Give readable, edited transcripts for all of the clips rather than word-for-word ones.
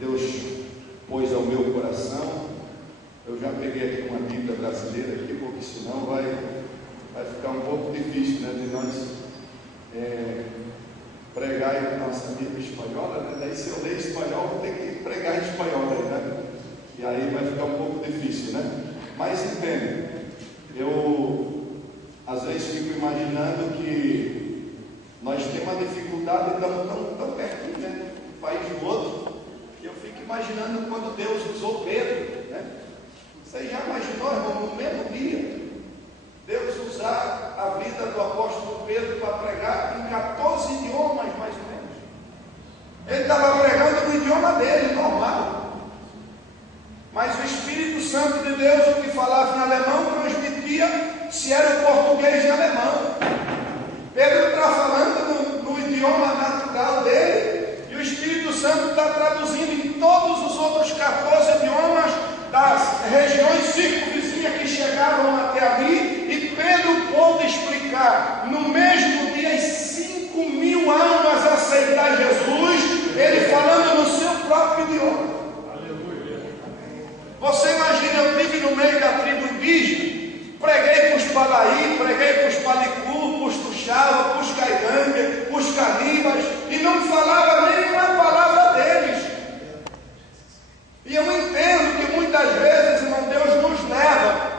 Deus pôs ao meu coração. Eu já peguei aqui uma Bíblia brasileira aqui, porque senão vai ficar um pouco difícil, né, de nós pregar em nossa Bíblia espanhola, né? Daí se eu ler espanhol, vou ter que pregar em espanhol aí, né? E aí vai ficar um pouco difícil, né? Mas entende, eu às vezes fico imaginando que nós temos uma dificuldade, estamos tão pertinho, né? Um país do outro. Eu fico imaginando quando Deus usou Pedro, né? Você já imaginou, irmão, no mesmo dia, Deus usar a vida do apóstolo Pedro para pregar em 14 idiomas, mais ou menos. Ele estava pregando no idioma dele, normal. Mas o Espírito Santo de Deus, o que falava em alemão, transmitia se era o português de alemão. Pedro está falando no idioma natural dele, e o Espírito Santo está traduzindo em todos os outros 14 idiomas das regiões circunvizinhas que chegavam até ali. E Pedro pôde explicar no mesmo dia as 5.000 almas aceitar Jesus, ele falando no seu próprio idioma. Aleluia. Você imagina, eu estive no meio da tribo indígena, preguei para os Palaí, preguei para os Palicu, para os Tuxava, para os Caiganga, para os Canibas, e não falava nem uma palavra deles. E eu entendo que muitas vezes, irmão, Deus nos leva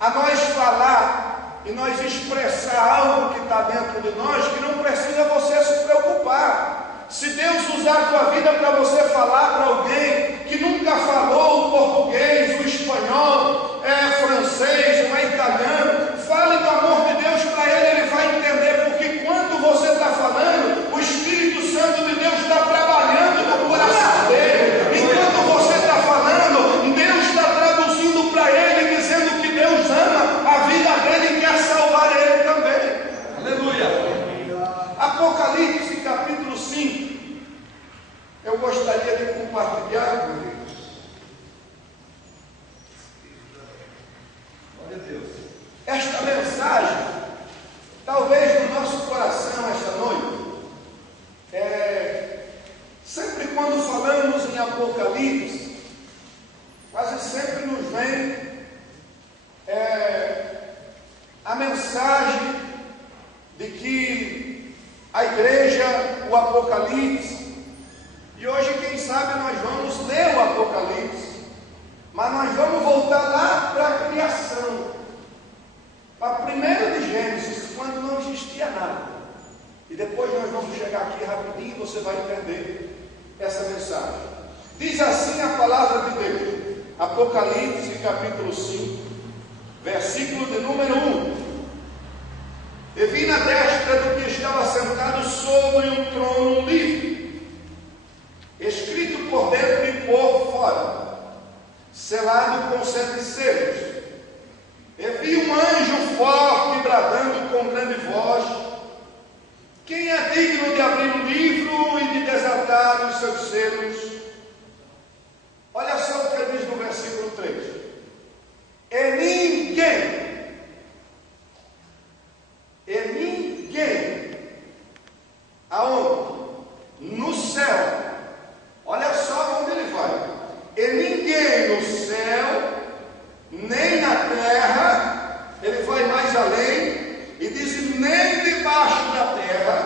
a nós falar e nós expressar algo que está dentro de nós, que não precisa você se preocupar. Se Deus usar a tua vida para você falar para alguém que nunca falou o português, o espanhol, francês, o italiano, fale do amor de Deus para ele vai entender, porque quando você está falando, o Espírito Santo de Deus está trabalhando no coração dele. Enquanto você está falando, Deus está traduzindo para ele, dizendo que Deus ama a vida dele e quer salvar ele também. Aleluia. Apocalipse capítulo 5. Eu gostaria de compartilhar com vocês. Glória a Deus. Esta mensagem, talvez no nosso coração esta noite, sempre quando falamos em Apocalipse, quase sempre nos vem a mensagem de que a igreja, o Apocalipse, e hoje quem sabe nós vamos ler o Apocalipse, mas nós vamos voltar lá para a criação, para a primeira de Gênesis, quando não existia nada, e depois nós vamos chegar aqui rapidinho e você vai entender essa mensagem. Diz assim a palavra de Deus, Apocalipse capítulo 5, versículo de número 1. E vi na destra do que estava sentado sobre um trono um livro, escrito por dentro e por fora, selado com 7 selos. E vi um anjo forte bradando com grande voz: quem é digno de abrir o livro e de desatar os seus selos? Olha só o que diz no versículo 3. E ninguém, aonde? No céu. Olha só onde ele vai. E ninguém no céu, nem na terra, ele vai mais além, e diz: nem debaixo da terra,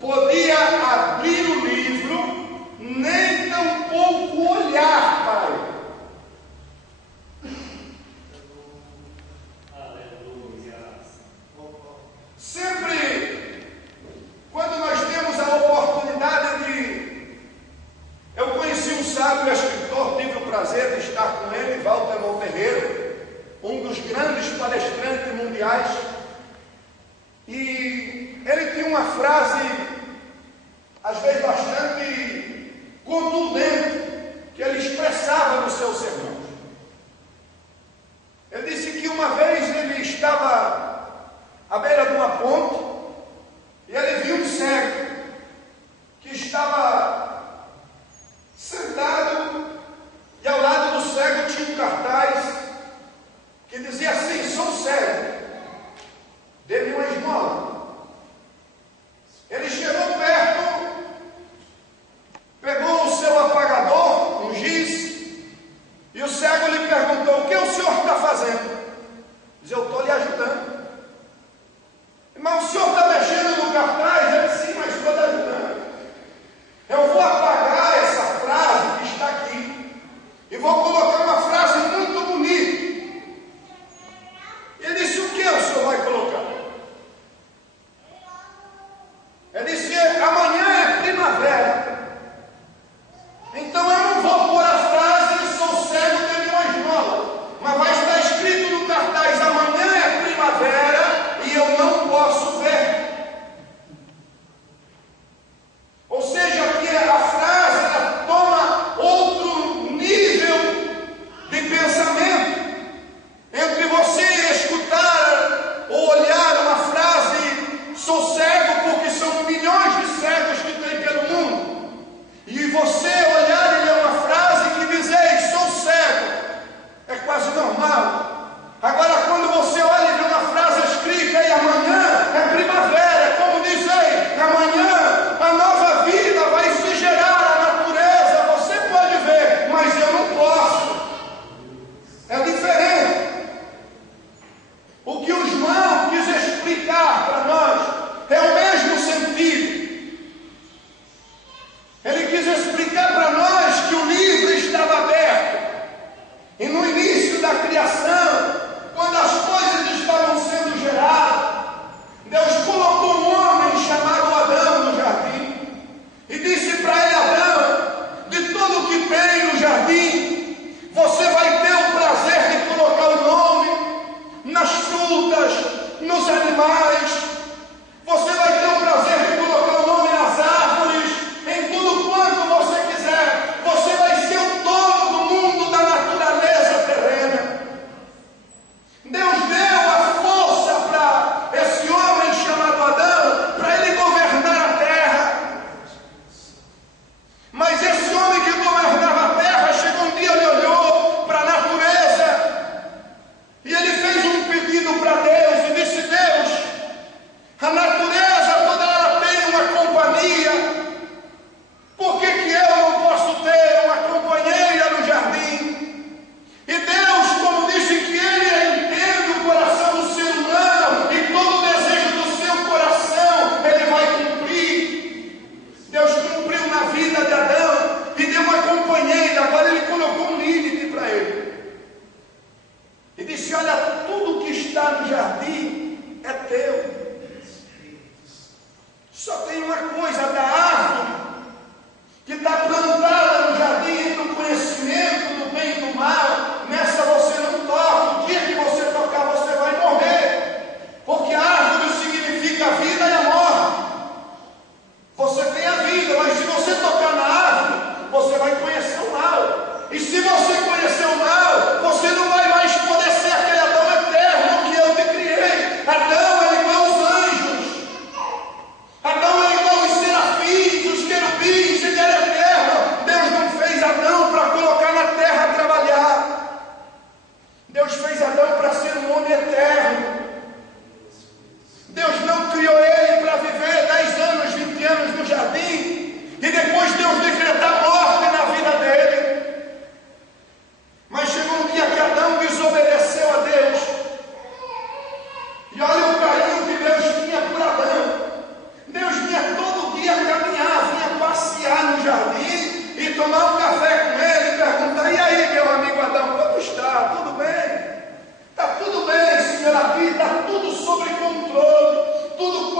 podia abrir o livro, nem tampouco olhar para ele. Sempre, quando nós temos a oportunidade de... Eu conheci um sábio escritor, tive o prazer de estar com ele, Walter Monterreiro, um dos grandes palestrantes mundiais, e ele tinha uma frase, às vezes bastante contundente, que ele expressava nos seus sermões. Ele disse que uma vez ele estava à beira de uma ponte, e ele viu um cego, que estava sentado, e ao lado do cego tinha um cartaz, que dizia assim: sou cego, dê-me uma esmola. Ele chegou perto, pegou o seu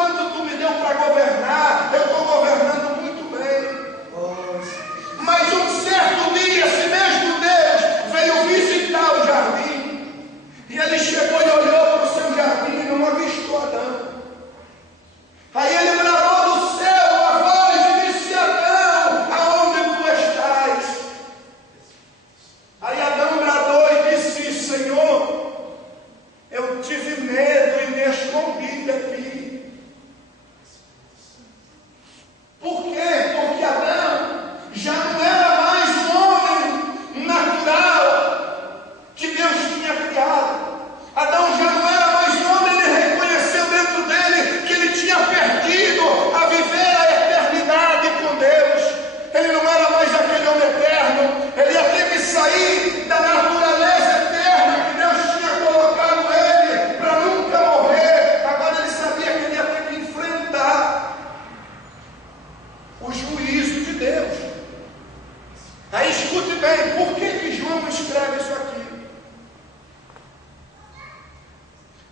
quanto tu me deu para governar, eu estou governando muito bem. Mas um certo dia, esse mesmo Deus veio visitar o jardim, e ele chegou e olhou para o seu jardim e não avistou Adão. Aí ele bradou do céu a voz e disse: Adão, aonde tu estás? Aí Adão bradou e disse: Senhor, eu tive medo e me escondi daqui. Por quê? Porque Adão já não era mais o homem natural que Deus tinha criado. Adão já não era mais o homem, ele reconheceu dentro dele que ele tinha perdido a viver a eternidade com Deus. Ele não era mais aquele homem eterno, ele ia ter que sair da natureza eterna que Deus tinha colocado nele para nunca morrer. Agora ele sabia que ele ia ter que enfrentar o juízo de Deus. Aí escute bem, por que João escreve isso aqui?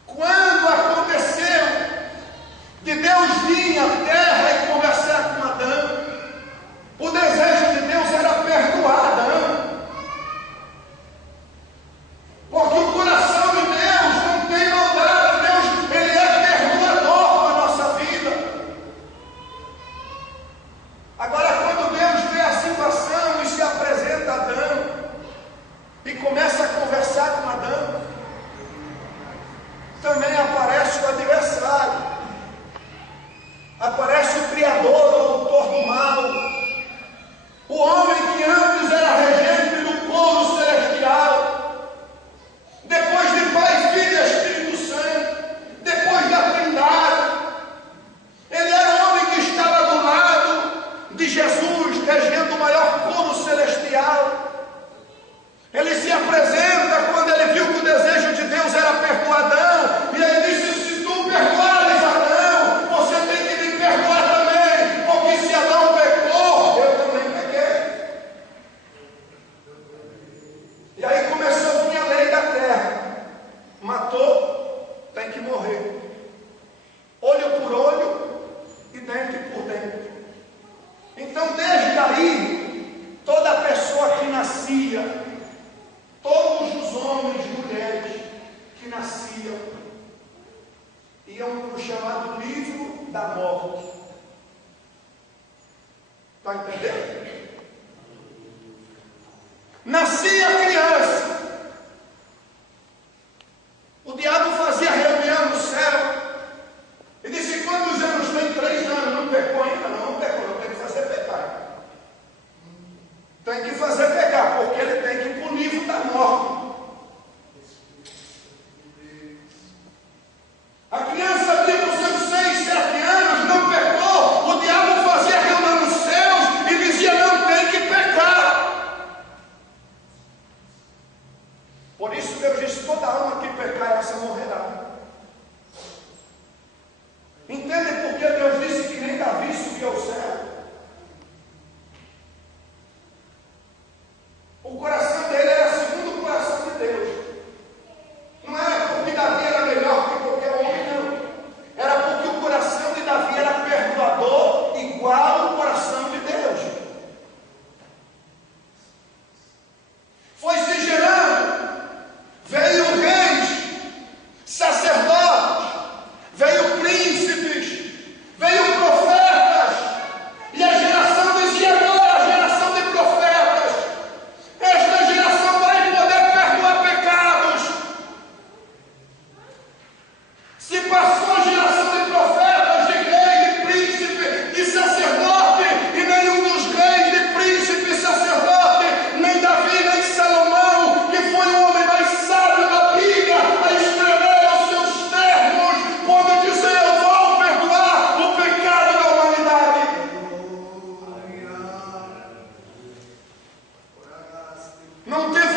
Quando aconteceu de Deus vir à terra e conversar com Adão, o desejo de Deus era perdoar Adão. Porque o coração de Deus não tem maldade. Deus, ele é perdoador da nossa vida. Agora, quando Deus vê a situação e se apresenta a Adão e começa a conversar com Adão, também aparece o adversário, aparece o Criador, o autor do mal, o homem que antes era regente do coro celestial, depois de Pai, Filho e Espírito Santo, depois da Trindade, ele era o homem que estava do lado de Jesus, regendo o maior coro celestial. Ele se apresenta quando ele viu que o desejo de Deus era perdoar Adão, e ele disse: se tu perdoares Adão, você tem que me perdoar também, porque se Adão pecou, eu também pequei. E aí começou a vir a lei da terra: matou, tem que morrer, olho por olho e dente por dente. Então desde aí, toda pessoa que nascia, todos os homens e mulheres que nasciam iam para o chamado livro da morte. Está entendendo? Nascia a criança, o diabo fazia reunião no céu e disse: quantos anos tem? 3 anos, não pecou ainda? Não pecou, não tem que fazer pecar. Tem que fazer pecar, porque ele tem que ir para o livro da morte. A criança ali com seus 6, 7 anos não pecou, o diabo fazia reunião nos céus e dizia: não tem que pecar. Por isso Deus disse: toda alma que pecar, essa morrerá. Entende por que Deus disse que nem Davi subiu ao céu? O coração dele era segundo o coração de Deus. Não era porque Davi era melhor que qualquer homem, não. Era porque o coração de Davi era perdoador, igual ao coração de Deus. Foi se gerando, veio reis, sacerdotes, veio príncipes, veio profetas, e a geração dizia: agora a geração de profetas, esta geração vai poder perdoar pecados. Se passou a geração de profetas, de rei, de príncipe, de sacerdote, e nenhum dos reis, de príncipe, sacerdote, nem Davi, nem Salomão, que foi o homem mais sábio da Bíblia, a escrever os seus termos, pode dizer: eu vou perdoar o pecado da humanidade. Não teve